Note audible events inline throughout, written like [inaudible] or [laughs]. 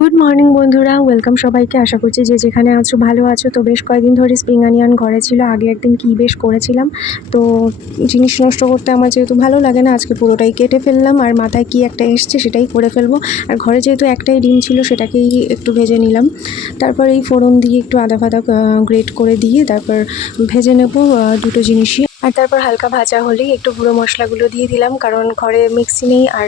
Good morning বন্ধুরা। Welcome সবাইকে। আশা করছি যে যেখানে আছো, ভালো আছো। তো বেশ কয়েকদিন ধরে স্প্রিং আনিয়ান ঘরে ছিল। আগে একদিন কি বেশ করেছিলাম। তো জিনিস নষ্ট করতে আমার যেহেতু ভালো লাগে না, আজকে পুরোটাই কেটে ফেললাম। আর মাথায় কি একটা এসছে সেটাই করে ফেলব। আর ঘরে যেহেতু একটাই ডিম ছিল, সেটাকেই একটু ভেজে নিলাম। তারপর এই ফোড়ন দিয়ে একটু আদা ফাদা গ্রেট করে দিয়ে তারপর ভেজে নেব দুটো জিনিসই। আর তারপর হালকা ভাজা হলেই একটু গুঁড়ো মশলাগুলো দিয়ে দিলাম, কারণ ঘরে মিক্সি নেই আর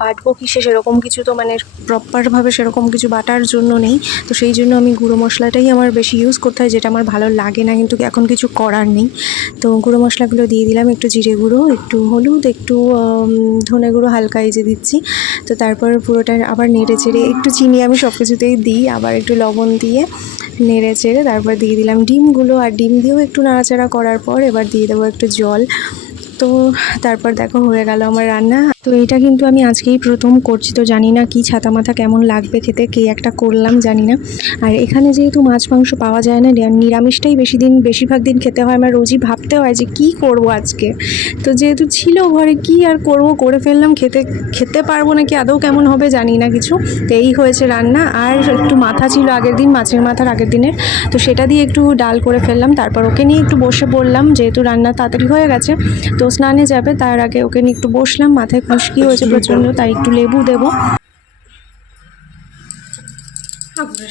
বাটবো কিসে সেরকম কিছু তো মানে প্রপারভাবে সেরকম কিছু বাটার জন্য নেই। তো সেই জন্য আমি গুঁড়ো মশলাটাই আমার বেশি ইউজ করতে হয়, যেটা আমার ভালো লাগে না, কিন্তু এখন কিছু করার নেই। তো গুঁড়ো মশলাগুলো দিয়ে দিলাম, একটু জিরে গুঁড়ো, একটু হলুদ, একটু ধনে গুঁড়ো হালকা যে দিচ্ছি। তো তারপর পুরোটা আবার নেড়ে চেড়ে, একটু চিনি আমি সব কিছুতেই দিই, আবার একটু লবণ দিয়ে নেড়ে চেড়ে তারপর দিয়ে দিলাম ডিমগুলো, আর ডিম দিয়েও একটু নাড়াচাড়া করার পর এবার দিয়ে দেবো একটু জল। তো তারপর দেখো হয়ে গেল আমার রান্না। তো এটা কিন্তু আমি আজকেই প্রথম করছি, তো জানি না কি ছাতা মাথা কেমন লাগবে খেতে, কে একটা করলাম জানি না। আর এখানে যেহেতু মাছ, মাংস পাওয়া যায় না নিরামিষটাই বেশি দিন বেশিরভাগ দিন খেতে হয়, আমার রোজই ভাবতে হয় যে কি করব আজকে। তো যেহেতু ছিল ঘরে, কি আর করব, করে ফেললাম, খেতে খেতে পারব নাকি, আদৌ কেমন হবে জানি না কিছু। তো এই হয়েছে রান্না, আর একটু মাথা ছিল আগের দিন, মাছের মাথার আগের দিনের। তো সেটা দিয়ে একটু ডাল করে ফেললাম, তারপর ওকে নিয়ে একটু বসে পড়লাম, যেহেতু রান্না তাড়াতাড়ি হয়ে গেছে। তো স্নানে যাবে, তার আগে ওকে নিয়ে একটু বসলাম, মাথায় খুশকি হয়েছে প্রচণ্ড তাই একটু লেবু দেব।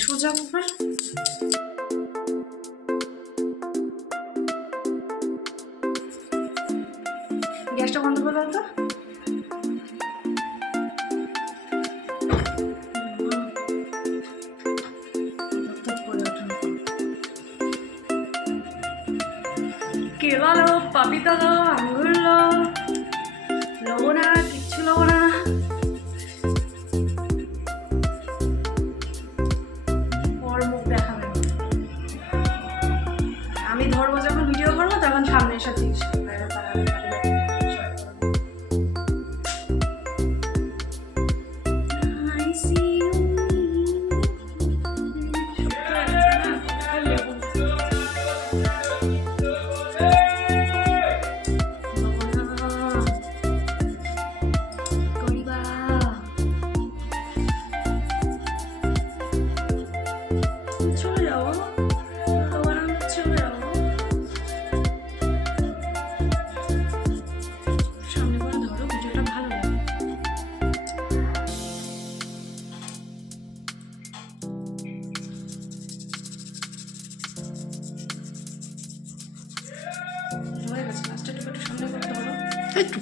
সোজা গ্যাসটা বন্ধ করে তো।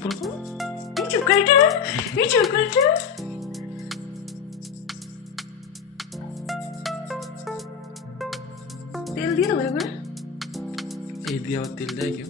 একটু চুপ এই চুকারিটা চুপ চুকারিটা তেল দিয়ে দেবো এবার। এই দিয়ে আবার তেল দেয় কেউ?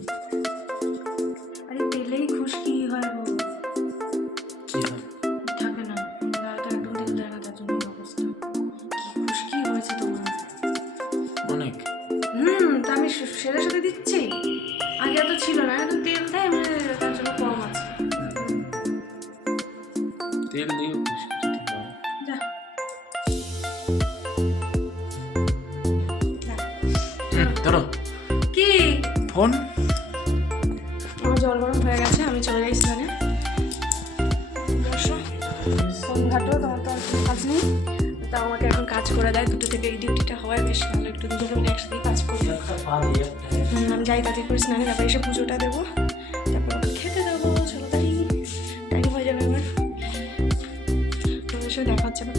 বেশ ভালো একটু দুটো মিলে একসাথেই কাজ করি। আমি যাই তাতে করে স্নানে, তারপর এসে পুজোটা দেবো। তারপর খেতে দেবো, চলো তাই টাইম হয়ে যাবে আমার তোমার সাথে দেখা হচ্ছে না।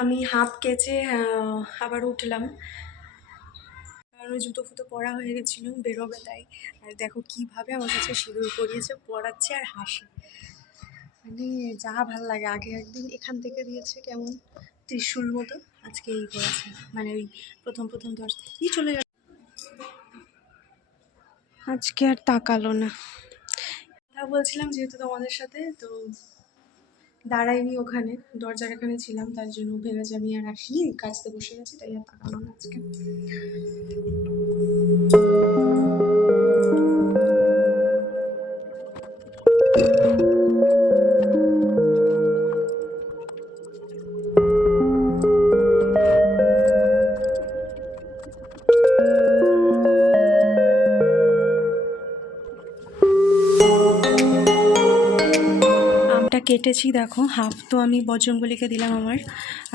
আমি হাফ কেচে আবার উঠলাম। জুতো ফুতো পরা হয়ে গেছিল, বেরোবে তাই। আর দেখো কীভাবে আমার কাছে সিঁদুর পরিয়েছে, পরাচ্ছে আর হাসি। মানে যা ভালো লাগে, আগে একদিন এখান থেকে দিয়েছে কেমন ত্রিশুল মতো, আজকে এই করেছে মানে ওই প্রথম প্রথম দশ এই চলে গেল। আজকে আর তাকালো না। বলছিলাম যেহেতু তোমাদের সাথে, তো দাঁড়াইনি ওখানে, দরজার এখানে ছিলাম, তার জন্য ভেবেছি আমি আর আসিনি, কাজতে বসে গেছি, তাই আর তাকালাম আজকে। কেটেছি, দেখো। হাফ তো আমি বজরঙ্গলিকে দিলাম আমার।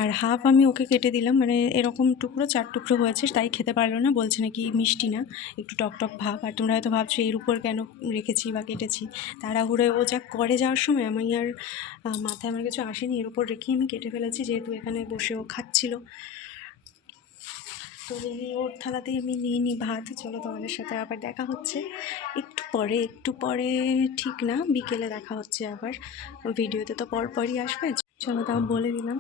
আর হাফ আমি ওকে কেটে দিলাম। মানে এরকম টুকরো, চার টুকরো হয়েছে, তাই খেতে পারল না। বলছে নাকি মিষ্টি না, একটু টকটক টক ভাব। আর তোমরা হয়তো ভাবছ, এর উপর কেন রেখেছি বা কেটেছি? তাড়াহুড়ো ও যা করে যাওয়ার সময় আমি আর মাথায় আমার কিছু আসেনি। এর উপর রেখেই আমি কেটে ফেলেছি, যেহেতু এখানে বসে ও খাচ্ছিল। তো ওর থালাতেই আমি নিয়ে নিই ভাত। চলো তোমাদের সাথে আবার দেখা হচ্ছে। একটু পরে একটু পরে ঠিক না, বিকেলে দেখা হচ্ছে আবার। ভিডিওতে তো পরপরই আসবে। চলো তাও বলে দিলাম।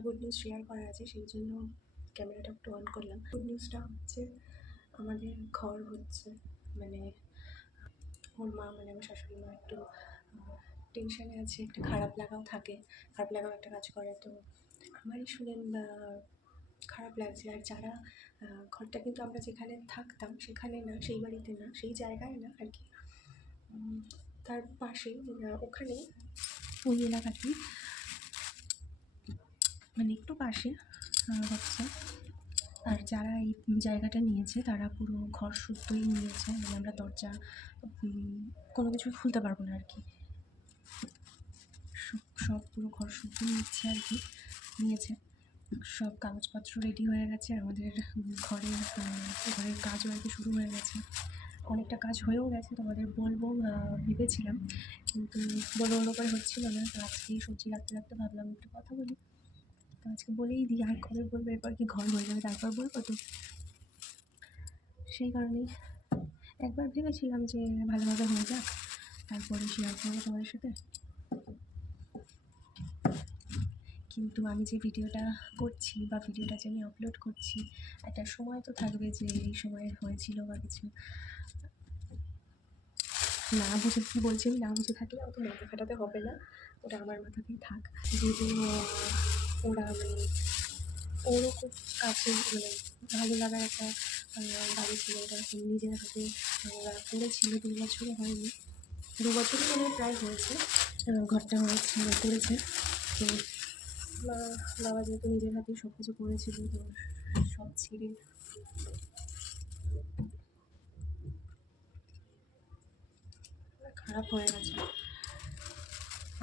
একটা গুড নিউজ শেয়ার করা আছে সেই জন্য ক্যামেরাটা একটু অন করলাম। গুড নিউজটা হচ্ছে আমাদের ঘর হচ্ছে মানে ওর মা মানে আমার শাশুড়ি মা একটু টেনশানে আছে একটা খারাপ লাগাও থাকে খারাপ লাগাও একটা কাজ করে তো আমারই শুনে আহ, খারাপ লাগছে। আর যারা ঘরটা কিন্তু আমরা যেখানে থাকতাম সেখানে না সেই বাড়িতে না সেই জায়গায় না আর কি। তার আহ, ওখানে ওই এলাকাতেই মানে একটু পাশে হচ্ছে। আর যারা এই জায়গাটা নিয়েছে, তারা পুরো ঘর শুদ্ধই নিয়েছে। মানে আমরা দরজা কোনো কিছু খুলতে পারব না আর কি সব পুরো ঘর শুদ্ধ নিচ্ছে আর কি নিয়েছে। সব কাগজপত্র রেডি হয়ে গেছে। আমাদের ঘরের ঘরের কাজও আর কি শুরু হয়ে গেছে। অনেকটা কাজ হয়েও গেছে, তোমাদের বলব ভেবেছিলাম। কিন্তু বলো বলো করে হচ্ছিল না। তো আজকে সবজি রাখতে রাখতে ভাবলাম একটু কথা বলি। তো আজকে বলেই দিই, আর কবে বলব, এরপর কি ঘর হয়ে যাবে, তারপর বলব তো। সেই কারণেই একবার ভেবেছিলাম যে ভালোভাবে হয়ে যাক, তারপরে শেয়ার করব তোমাদের সাথে। কিন্তু আমি যে ভিডিওটা করছি বা ভিডিওটা যে আমি আপলোড করছি, একটা সময় তো থাকবে যে এই সময় হয়েছিল বা কিছু। না বুঝে, কী বলছি আমি, না বুঝে থাকলে অত মাথা খাটাতে হবে না, ওটা আমার মাথাতেই থাক। যেহেতু ওরা মানে ওরও খুব কাছে মানে ভালো লাগার একটা বাড়ি ছিল ওটা নিজের হাতে ওরা করেছিল, দু বছরও হয়নি। দু বছরই মানে প্রায় হয়েছে। ঘরটা হয়েছে করেছে। তো মা, বাবা যেহেতু নিজের হাতেই সব কিছু করেছিল, তো সব ছেড়ে খারাপ হয়ে গেছে।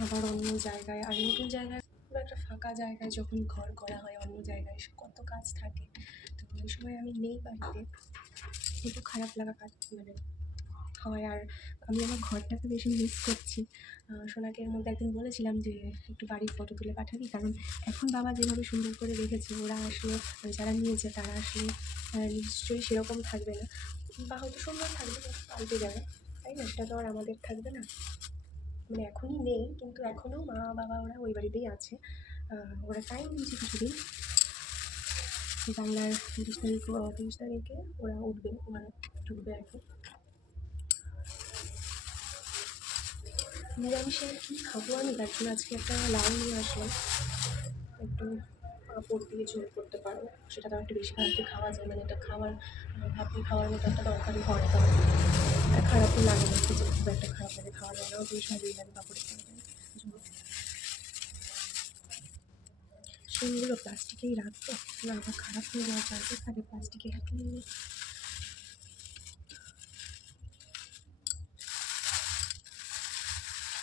আবার অন্য জায়গায়, আর নতুন জায়গায় পুরো একটা ফাঁকা জায়গায় যখন ঘর করা হয়, অন্য জায়গায় কত কাজ থাকে তো ওই সময় আমি নেই বাড়িতে। একটু খারাপ লাগা কাজ মানে হয়। আর আমি আমার ঘরটাকে বেশি মিস করছি। সোনাকে এর মধ্যে একদিন বলেছিলাম যে, একটু বাড়ির ফটো তুলে পাঠাবি? কারণ এখন বাবা যেভাবে সুন্দর করে রেখেছে, ওরা আসলে, যারা নিয়েছে তারা আসলে নিশ্চয়ই সেরকম থাকবে না। বা হয়তো সুন্দর থাকবে, পাল্টে যাবে। তাই না? সেটা তো আর আমাদের থাকবে না। মানে এখনই নেই, কিন্তু এখনও মা বাবা ওরা ওই বাড়িতেই আছে। ওরা টাইম দিয়েছে কিছুদিন। বাংলার তিরিশ তারিখ তিরিশ তারিখে ওরা উঠবে, ওরা ঢুকবে আর কি। নিরামিষে আর কি খাব আমি দেখুন আজকে একটা লাউ নিয়ে আসলাম। একটু কাপড় দিয়ে ঝোল করতে পারো। সেটা তো একটা বেশি খারাপ। খাওয়া যায় মানে এটা খাওয়ার ভাবতে খাওয়ার মতো একটা দরকারি হয় কারণ তো লাগে না যে খুব একটা খারাপ লাগে, খাওয়া যায় না। বেশ ভালোই লাগে কাপড়ের ঝোল সেগুলো প্লাস্টিকেই রাখব। না, আবার খারাপ হয়ে যাওয়া যাবে তাহলে প্লাস্টিকে রাখলে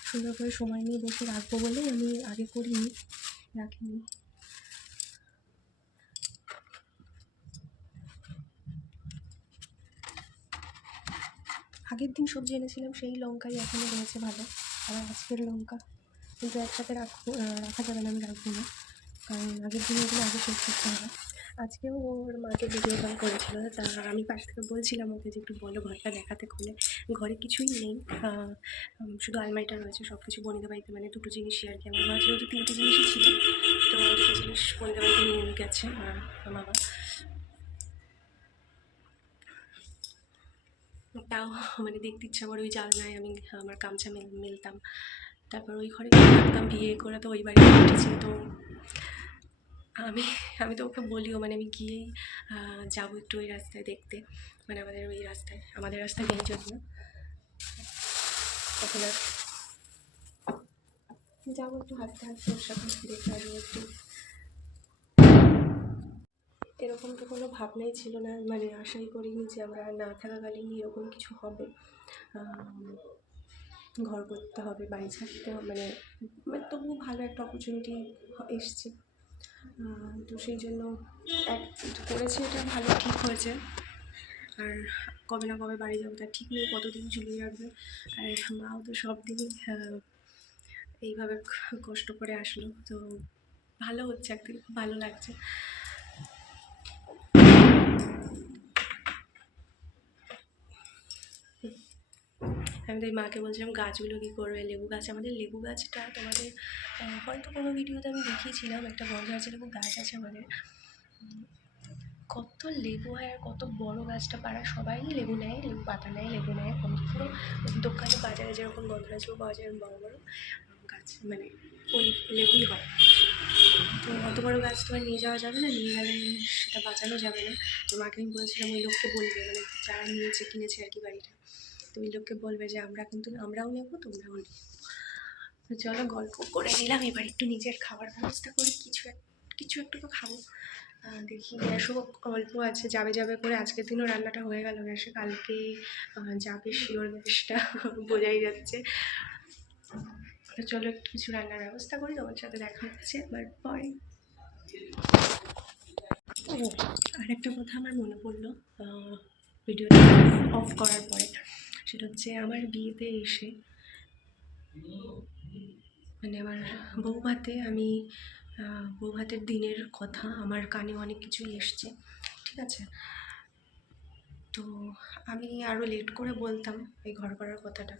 সুন্দর করে সময় নিয়ে বসে রাখব বলেই আমি আগে করিনি, রাখিনি। আগের দিন সবজি এনেছিলাম, সেই লঙ্কাই এখনও রয়েছে ভালো। আবার আজকের লঙ্কা কিন্তু একসাথে রাখব রাখা যাবে না, আমি রাখব না। কারণ আগের দিন এগুলো আগে শেষ করতে হবে। আজকেও ওর মাকে ভিডিও কল করেছিল, তা আমি পাশ থেকে বলছিলাম ওকে যে একটু বলো, ঘরটা দেখাতে খুলে। ঘরে কিছুই নেই শুধু আলমারিটা রয়েছে সব কিছু বনিদা বাড়িতে মানে দুটো জিনিসই আর কি। আমার মা যেহেতু তিনটে জিনিসই ছিল, তো দুটো জিনিস বনিদা বাড়িতে নিয়ে গেছে আমার বাবা তাও মানে দেখতে ইচ্ছা করে ওই জানলায় আমি আমার গামছা মেল, মেলতাম। তারপর ওই ঘরে থাকতাম, বিয়ে করে তো ওই বাড়িতে উঠেছি তো আমি আমি তো ওকে বলিও মানে আমি গিয়েই যাব একটু ওই রাস্তায় দেখতে। মানে আমাদের ওই রাস্তায়, আমাদের রাস্তায় নেই যদিও তখন আর যাব একটু হাঁটতে হাঁটতে, ওর সাথে দেখে আসব একটু এরকম তো কোনো ভাবনাই ছিল না। মানে আশাই করিনি যে আমরা না থাকাকালীন এরকম কিছু হবে। ঘর করতে হবে, বাড়ি ছাড়তে মানে মানে তবুও ভালো একটা অপরচুনিটি এসছে। তো সেই জন্য এক, করেছে এটা, ভালো ঠিক হয়েছে। আর কবে না কবে বাড়ি যাব, তার ঠিক নেই কতদিন ঝুলিয়ে রাখবে আর মাও তো সব দিনই এইভাবে কষ্ট করে আসলো। তো ভালো হচ্ছে, একদিন খুব ভালো লাগছে। আমি তো মাকে বলছিলাম, গাছগুলো কী করবে? লেবু গাছ, আমাদের লেবু গাছটা তোমাদের হয়তো কোনো ভিডিওতে আমি দেখিয়েছিলাম, একটা বড় গাছ লেবু গাছ আছে আমাদের। কত লেবু হয় আর কত বড় গাছটা পাড়া, সবাই লেবু নেয়, লেবু পাতা নেয়, লেবু নেয় পুরো দোকানে বাজারে যেরকম গন্ধরাজ পাওয়া যায়, বড় বড় গাছ মানে ওই লেবুই হয়। তো অত বড় গাছ তো আর নিয়ে যাওয়া যাবে না? নিয়ে গেলে সেটা বাঁচানো যাবে না। তো মাকে আমি বলেছিলাম, ওই লোককে বলবে মানে যারা নিয়েছে, কিনেছে আর কি বাড়িটা। তো ওই লোককে বলবে যে, আমরা কিন্তু, আমরাও নেব, তোমরাও নিও। তো চলো গল্প করে নিলাম। এবার একটু নিজের খাবার ব্যবস্থা করি কিছু এক, কিছু একটু তো খাব। দেখি, গ্যাসও অল্প আছে, যাবে যাবে করে আজকের দিনও রান্নাটা হয়ে গেল গ্যাসে, কালকে যাবে শিওর গ্যাসটা, [laughs] বোঝাই যাচ্ছে। তো চলো একটু কিছু রান্নার ব্যবস্থা করি, তোমার সাথে দেখা হচ্ছে আবার পরে আর একটা কথা আমার মনে পড়ল ভিডিওটা অফ করার পরে। সেটা হচ্ছে আমার বিয়েতে এসে মানে আমার বউ ভাতে আমি বউ ভাতের দিনের কথা আমার কানে অনেক কিছুই এসছে, ঠিক আছে? তো আমি আরও লেট করে বলতাম এই ঘর করার কথাটা।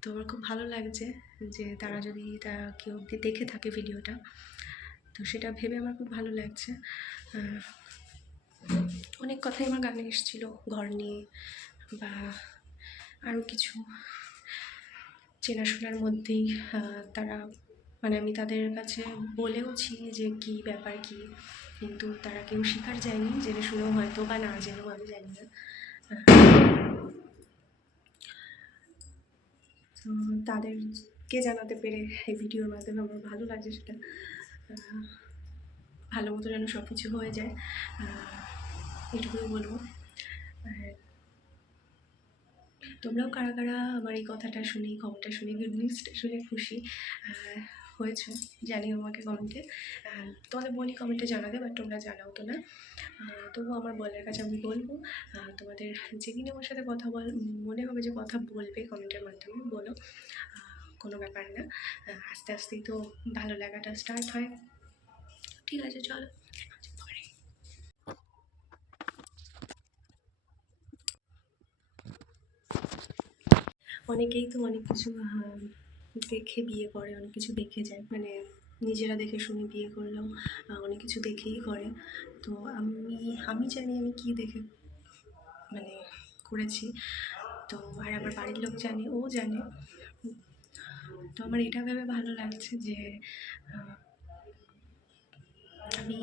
তো আমার খুব ভালো লাগছে যে তারা যদি তা কেউ দেখে থাকে ভিডিওটা তো সেটা ভেবে আমার খুব ভালো লাগছে। অনেক কথাই আমার গানে এসেছিল, ঘর নিয়ে বা আরও কিছু। চেনাশোনার মধ্যেই তারা মানে আমি তাদের কাছে বলেওছি যে কী ব্যাপার কী, কিন্তু তারা কেউ শিকার যায়নি, জেনে শুনেও হয়তো বা না জেনেও আমি জানি না। তাদেরকে জানাতে পেরে এই ভিডিওর মাধ্যমে আমার ভালো লাগছে সেটা। ভালো মতো যেন সব কিছু হয়ে যায় এটুকুই বলব। তোমরাও কারা কারা আমার এই কথাটা শুনি, খবরটা শুনে গুড নিউজটা শুনে খুশি হয়েছো, জানিও আমাকে কমেন্টে তোমাদের বলি কমেন্টে জানাবে বাট তোমরা জানাও তো না। তবুও আমার বলার কাছে আমি বলব তোমাদের যেদিন আমার সাথে কথা বল, মনে হবে যে কথা বলবে কমেন্টের মাধ্যমে, বলো। কোনো ব্যাপার না। আস্তে আস্তেই তো ভালো লাগাটা স্টার্ট হয়। ঠিক আছে, চলো। অনেকেই তো অনেক কিছু দেখে বিয়ে করে, অনেক কিছু দেখে যায়। মানে নিজেরা দেখে শুনে বিয়ে করলেও অনেক কিছু দেখেই করে। তো আমি আমি জানি আমি কী দেখে মানে করেছি। তো আর আমার বাড়ির লোক জানে, ও জানে। তো আমার এটা ভেবে ভালো লাগছে যে আমি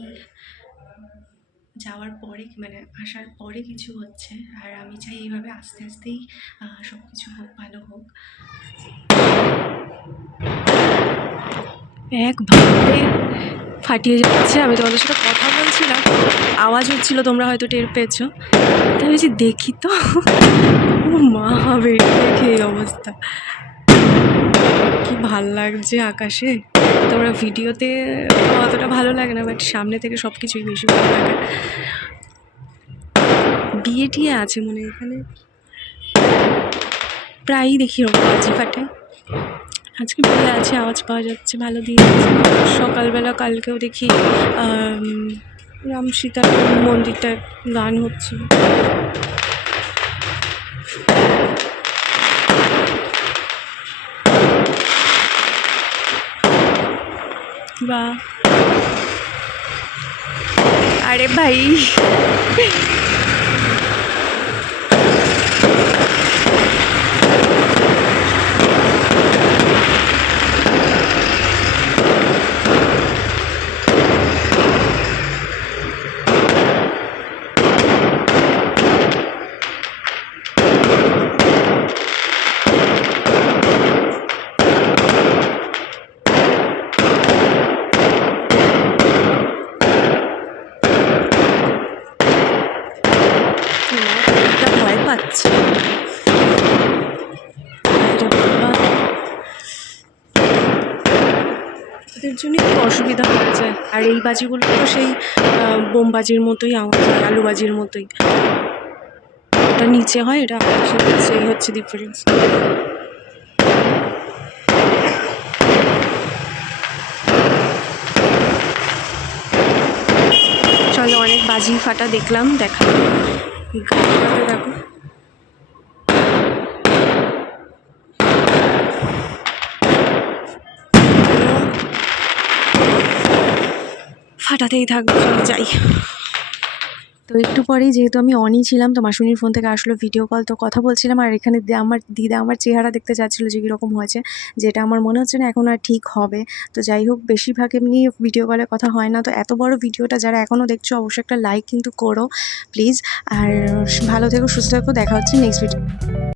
যাওয়ার পরে মানে আসার পরে কিছু হচ্ছে। আর আমি চাই এইভাবে আস্তে আস্তেই সব কিছু হোক, ভালো হোক। এক ভাবে ফাটিয়ে যাচ্ছে, আমি তোমাদের সাথে কথা বলছিলাম, আওয়াজ হচ্ছিল, তোমরা হয়তো টের পেয়েছ। তাই বলছি, দেখি তো, ও মা, বেরিয়ে দেখে এই অবস্থা। কি ভালো লাগছে আকাশে। তোমরা ভিডিওতে অতটা ভালো লাগে না বাট সামনে থেকে সব কিছুই বেশি ভালো লাগে। বিয়ে টিয়ে আছে মনে এখানে? প্রায়ই দেখি এরকম বাজি ফাটে। আজকে বিয়ে আছে, আওয়াজ পাওয়া যাচ্ছে, ভালো আছে সকালবেলা কালকেও দেখি রাম সীতার মন্দিরটায় গান হচ্ছিল বা আরে ভাই একটা ভয় পাচ্ছে আরে বাবা। ওদের জন্য একটু অসুবিধা হচ্ছে আর এই বাজিগুলো তো সেই বোমবাজির মতোই আওয়াজ হয়, আলুবাজির মতোই। ওটা নিচে হয়, এটা এই হচ্ছে ডিফারেন্স চলো অনেক বাজি ফাটা দেখলাম, দেখা। দেখো। ফাটাতেই থাকবে যাই। তো একটু পরেই যেহেতু আমি অনই ছিলাম, তো মাসুনির ফোন থেকে আসলো ভিডিও কল তো কথা বলছিলাম, আর এখানে আমার দিদা আমার চেহারা দেখতে চাচ্ছিলো যে কীরকম হয়েছে, যেটা আমার মনে হচ্ছে না এখন আর ঠিক হবে। তো যাই হোক, বেশিরভাগ এমনি ভিডিও কলে কথা হয় না, তো এত বড় ভিডিওটা যারা এখনও দেখছ, অবশ্যই একটা লাইক কিন্তু করো প্লিজ আর ভালো থেকো, সুস্থ থেকো, দেখা হচ্ছে নেক্সট ভিডিও